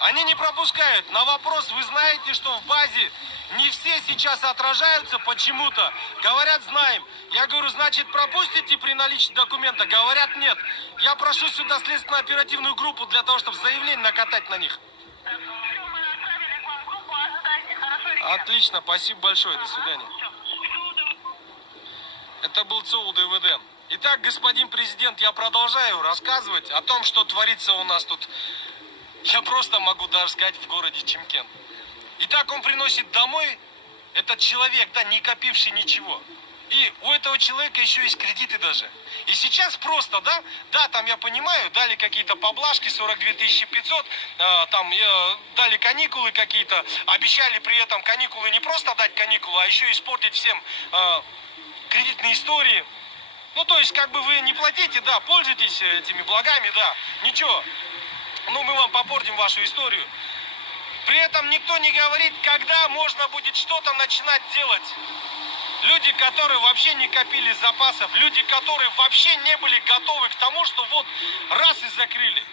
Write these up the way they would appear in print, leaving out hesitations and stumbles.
Они не пропускают. На вопрос, вы знаете, что в базе не все сейчас отражаются почему-то. Говорят, знаем. Я говорю, значит, пропустите при наличии документа? Говорят, нет. Я прошу сюда следственно-оперативную группу для того, чтобы заявление накатать на них. Отлично, спасибо большое. До свидания. Это был ЦУ ДВД. Итак, господин президент, я продолжаю рассказывать о том, что творится у нас тут. Я просто могу даже сказать в городе Чимкент. Итак, он приносит домой, этот человек, да, не копивший ничего. И у этого человека еще есть кредиты даже. И сейчас просто, да, там я понимаю, дали какие-то поблажки, 42 500, там дали каникулы какие-то, обещали при этом каникулы не просто дать каникулы, а еще испортить всем кредитные истории. Ну, то есть, как бы вы не платите, да, пользуйтесь этими благами, да, ничего. Ну, мы вам попортим вашу историю. При этом никто не говорит, когда можно будет что-то начинать делать. Люди, которые вообще не копили запасов, люди, которые вообще не были готовы к тому, что вот раз и закрыли.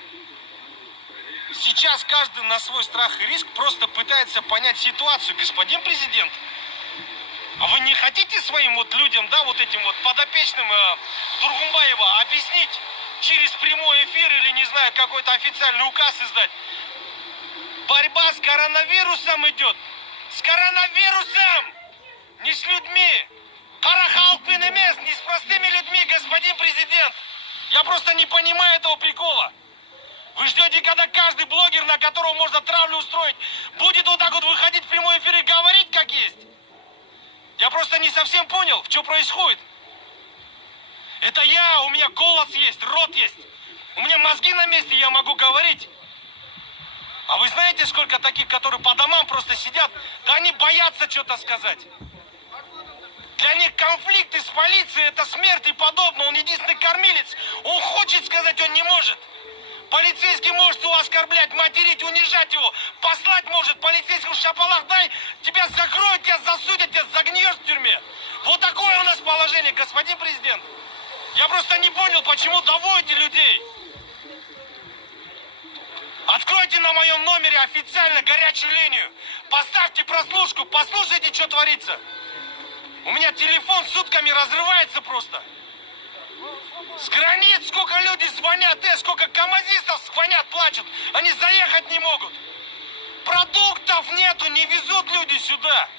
Сейчас каждый на свой страх и риск просто пытается понять ситуацию, господин президент. А вы не хотите своим вот людям, да, вот этим вот подопечным Тургумбаева объяснить через прямой эфир или, не знаю, какой-то официальный указ издать? Борьба с коронавирусом идет. С коронавирусом! Не с людьми! Не с простыми людьми, господин президент! Я просто не понимаю этого прикола. Вы ждете, когда каждый блогер, на которого можно травлю устроить, будет вот так вот выходить в прямой эфир и говорить, как есть? Я просто не совсем понял, что происходит. Это я, у меня голос есть, рот есть. У меня мозги на месте, я могу говорить. А вы знаете, сколько таких, которые по домам просто сидят? Да они боятся что-то сказать. Для них конфликты с полицией — это смерть и подобное. Он единственный кормилец. Он хочет сказать, он не может. Полицейский может его оскорблять, материть, унижать его. Послать может полицейскому в шапалах. Дай, тебя закроют, тебя засудят, тебя загниешь в тюрьме. Вот такое у нас положение, господин президент. Я просто не понял, почему доводите людей. Откройте на моем номере официально горячую линию. Поставьте прослушку, послушайте, что творится. У меня телефон сутками разрывается просто. С границ сколько люди звонят, сколько камазистов звонят, плачут. Они заехать не могут. Продуктов нету, не везут люди сюда.